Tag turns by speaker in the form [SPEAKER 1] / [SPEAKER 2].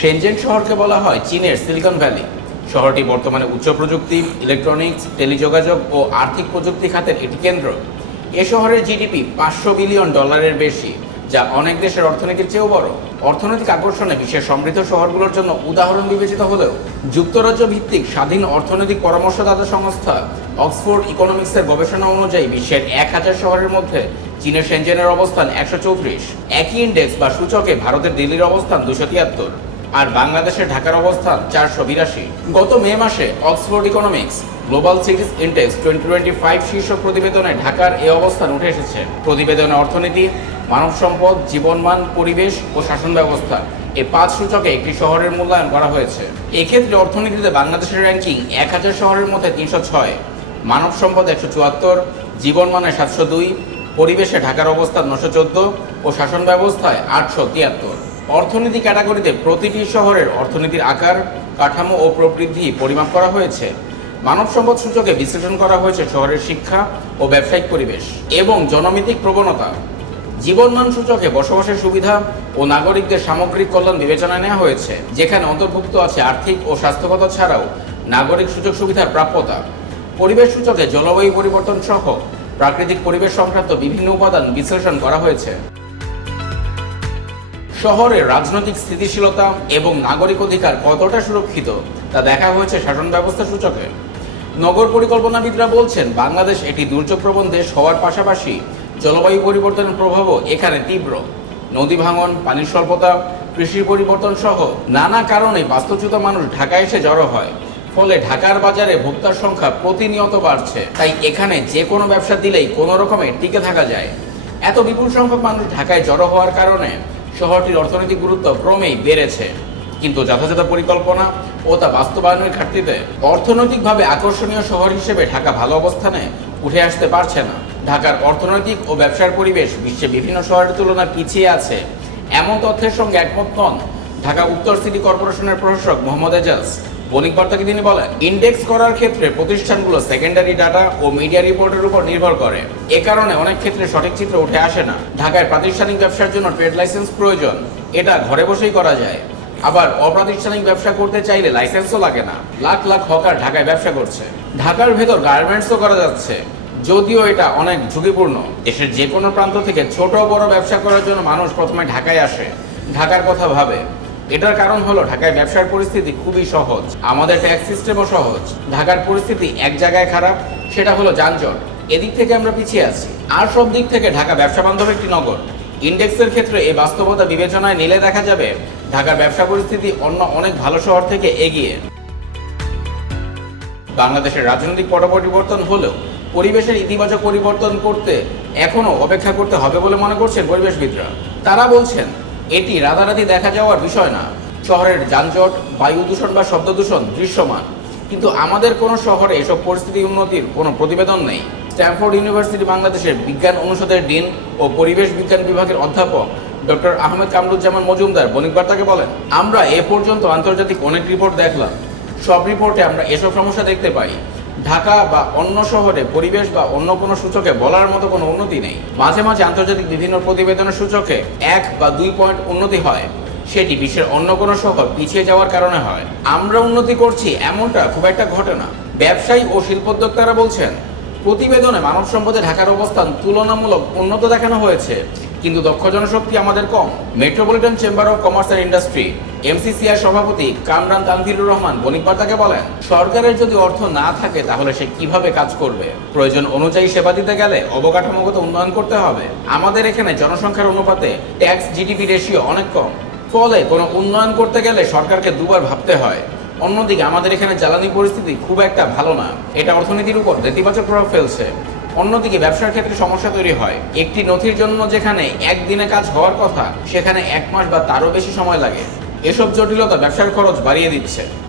[SPEAKER 1] Shenzhen শহরকে বলা হয় চীনের সিলিকন ভ্যালি শহরটি বর্তমানে উচ্চ প্রযুক্তি ইলেকট্রনিক্স টেলিযোগাযোগ ও আর্থিক প্রযুক্তি খাতের একটি কেন্দ্র। এ শহরের জিডিপি পাঁচশো বিলিয়ন ডলারের বেশি, যা অনেক দেশের অর্থনীতির চেয়েও বড়। অর্থনৈতিক আকর্ষণে বিশ্বের সমৃদ্ধ শহরগুলোর জন্য উদাহরণ বিবেচিত হলেও, যুক্তরাজ্য ভিত্তিক স্বাধীন অর্থনৈতিক পরামর্শদাতা সংস্থা অক্সফোর্ড ইকোনমিক্সের গবেষণা অনুযায়ী বিশ্বের এক হাজার শহরের মধ্যে চীনের সেনজেনের অবস্থান একশো চৌত্রিশ। একই ইন্ডেক্স বা সূচকে ভারতের দিল্লির অবস্থান দুশো তিয়াত্তর। আর বাংলাদেশের ঢাকার অবস্থান চারশো বিরাশি। গত মে মাসে Oxford Economics global cities index twenty twenty five শীর্ষ প্রতিবেদনে ঢাকার এ অবস্থান উঠে এসেছে। প্রতিবেদনে অর্থনীতি মানব সম্পদ জীবনমান, পরিবেশ ও শাসন ব্যবস্থা এই পাঁচ সূচকে একটি শহরের মূল্যায়ন করা হয়েছে। এক্ষেত্রে অর্থনীতিতে বাংলাদেশের র্যাঙ্কিং এক হাজার শহরের মধ্যে তিনশো ছয়। মানব সম্পদ একশো চুয়াত্তর জীবনমানে সাতশো দুই, পরিবেশে ঢাকার অবস্থান নশো চোদ্দ ও শাসন ব্যবস্থায় আটশো তিয়াত্তর। অর্থনীতি ক্যাটাগরিতে প্রতিটি শহরের অর্থনীতির আকার, কাঠামো ও প্রবৃদ্ধি পরিমাপ করা হয়েছে। মানব সম্পদ সূচকে বিশ্লেষণ করা হয়েছে শহরের শিক্ষা ও ব্যবসায়িক পরিবেশ এবং জনমিতিক প্রবণতা। জীবনমান সূচকে বসবাসের সুবিধা ও নাগরিকদের সামগ্রিক কল্যাণ বিবেচনায় নেওয়া হয়েছে, যেখানে অন্তর্ভুক্ত আছে আর্থিক ও স্বাস্থ্যগত ছাড়াও নাগরিক সুযোগ সুবিধার প্রাপ্যতা। পরিবেশ সূচকে জলবায়ু পরিবর্তন সহ প্রাকৃতিক পরিবেশ সংক্রান্ত বিভিন্ন উপাদান বিশ্লেষণ করা হয়েছে। শহরের রাজনৈতিক স্থিতিশীলতা এবং নাগরিক অধিকার কতটা সুরক্ষিত, তা দেখা হয়েছে শাসন ব্যবস্থা সূচকে। নগর পরিকল্পনাবিদরা বলছেন, বাংলাদেশ একটি দুর্যোগপ্রবণ দেশ হওয়ার পাশাপাশি জলবায়ু পরিবর্তনের প্রভাবও এখানে তীব্র। নদী ভাঙন, পানির স্বল্পতা, কৃষি পরিবর্তন সহ নানা কারণে বাস্তুচ্যুত মানুষ ঢাকায় এসে জড়ো হয়। ফলে ঢাকার বাজারে ভোক্তার সংখ্যা প্রতিনিয়ত বাড়ছে। তাই এখানে যে কোনো ব্যবসা দিলেই কোনো রকমে টিকে থাকা যায়। এত বিপুল সংখ্যক মানুষ ঢাকায় জড়ো হওয়ার কারণে শহরটির অর্থনৈতিক গুরুত্ব ক্রমেই বেড়েছে। কিন্তু যথাযথ পরিকল্পনা ও তা বাস্তবায়নের ঘাটতিতে অর্থনৈতিকভাবে আকর্ষণীয় শহর হিসেবে ঢাকা ভালো অবস্থানে উঠে আসতে পারছে না। ঢাকার অর্থনৈতিক ও ব্যবসার পরিবেশ বিশ্বে বিভিন্ন শহরের তুলনায় পিছিয়ে আছে। এমন তথ্যের সঙ্গে একমত নন ঢাকা উত্তর সিটি কর্পোরেশনের প্রশাসক মোহাম্মদ এজাজ। বণিক বার্তাকে তিনি বলেন ইন্ডেক্স করার ক্ষেত্রে প্রতিষ্ঠানগুলো সেকেন্ডারি ডাটা ও মিডিয়া রিপোর্টের উপর নির্ভর করে। এ কারণে অনেক ক্ষেত্রে সঠিক চিত্র উঠে আসে না। ঢাকায় প্রাতিষ্ঠানিক ব্যবসার জন্য ট্রেড লাইসেন্স প্রয়োজন। এটা ঘরে বসেই করা যায়। আবার অপ্রাতিষ্ঠানিক ব্যবসা করতে চাইলে লাইসেন্সও লাগে না। লাখ লাখ হকার ঢাকায় ব্যবসা করছে। ঢাকার ভেতর গার্মেন্টসও করা যাচ্ছে। যদিও এটা অনেক ঝুঁকিপূর্ণ। দেশের যে কোনো প্রান্ত থেকে ছোট বড় ব্যবসা করার জন্য মানুষ প্রথমে ঢাকায় আসে। ঢাকার কথা ভাবে। এটার কারণ হলো ঢাকায় ব্যবসার পরিস্থিতি খুবই সহজ। আমাদের ট্যাক্স সিস্টেমও সহজ। ঢাকার পরিস্থিতি এক জায়গায় খারাপ, সেটা হলো যানজট। এদিক থেকে আমরা পিছিয়ে আছি। আর সব দিক থেকে ঢাকা ব্যবসা বান্ধব একটি নগর। ইন্ডেক্সের ক্ষেত্রে এই বাস্তবতা বিবেচনায় নিলে দেখা যাবে, ঢাকার ব্যবসা পরিস্থিতি অন্য অনেক ভালো শহর থেকে এগিয়ে। বাংলাদেশের রাজনৈতিক পট পরিবর্তন হলেও, পরিবেশের ইতিবাচক পরিবর্তন করতে এখনও অপেক্ষা করতে হবে বলে মনে করছেন পরিবেশবিদরা। তারা বলছেন এটি রাতারাতি দেখা যাওয়ার বিষয় না। শহরের যানজট, বায়ু দূষণ বা শব্দ দূষণ দৃশ্যমান। কিন্তু আমাদের কোনো শহরে এসব পরিস্থিতি উন্নতির কোনো প্রতিবেদন নেই। স্ট্যানফোর্ড ইউনিভার্সিটি বাংলাদেশের বিজ্ঞান অনুষদের ডিন ও পরিবেশ বিজ্ঞান বিভাগের অধ্যাপক ডক্টর আহমেদ কামরুজ্জামান মজুমদার বণিক বার্তাকে বলেন, আমরা এ পর্যন্ত আন্তর্জাতিক অনেক রিপোর্ট দেখলাম। সব রিপোর্টে আমরা এসব সমস্যা দেখতে পাই। ঢাকা বা অন্য শহরে পরিবেশ বা অন্য কোনো সূচকে বলার মতো কোনো উন্নতি নেই। মাঝে মাঝে আন্তর্জাতিক বিভিন্ন প্রতিবেদনের সূচকে এক বা দুই পয়েন্ট উন্নতি হয়। সেটি বিশ্বের অন্য কোনো শহর পিছিয়ে যাওয়ার কারণে হয়। আমরা উন্নতি করছি এমনটা খুব একটা ঘটনা ব্যবসায়ী ও শিল্পোদ্যোক্তারা বলছেন, প্রতিবেদনে মানব সম্পদে ঢাকার অবস্থান তুলনামূলক উন্নত দেখানো হয়েছে। কিন্তু দক্ষ জনশক্তি আমাদের কম। Metropolitan chamber of commerce and industry M C C R সভাপতি কামরান তানভীরুর রহমান বণিকবার্তাকে বলেন, সরকারের যদি অর্থ না থাকে তাহলে সে কীভাবে কাজ করবে? প্রয়োজন অনুযায়ী সেবা দিতে গেলে অবকাঠামোগত উন্নয়ন করতে হবে। আমাদের এখানে জনসংখ্যার অনুপাতে ট্যাক্স জিডিপি রেশিও অনেক কম। ফলে কোনো উন্নয়ন করতে গেলে সরকারকে দুবার ভাবতে হয়। অন্যদিকে আমাদের এখানে জ্বালানি পরিস্থিতি খুব একটা ভালো না। এটা অর্থনীতির উপর নেতিবাচক প্রভাব ফেলছে। অন্যদিকে ব্যবসার ক্ষেত্রে সমস্যা তৈরি হয়। একটি নথির জন্য যেখানে একদিনে কাজ হওয়ার কথা, সেখানে এক মাস বা তারও বেশি সময় লাগে। এসব জটিলতা ব্যবসার খরচ বাড়িয়ে দিচ্ছে।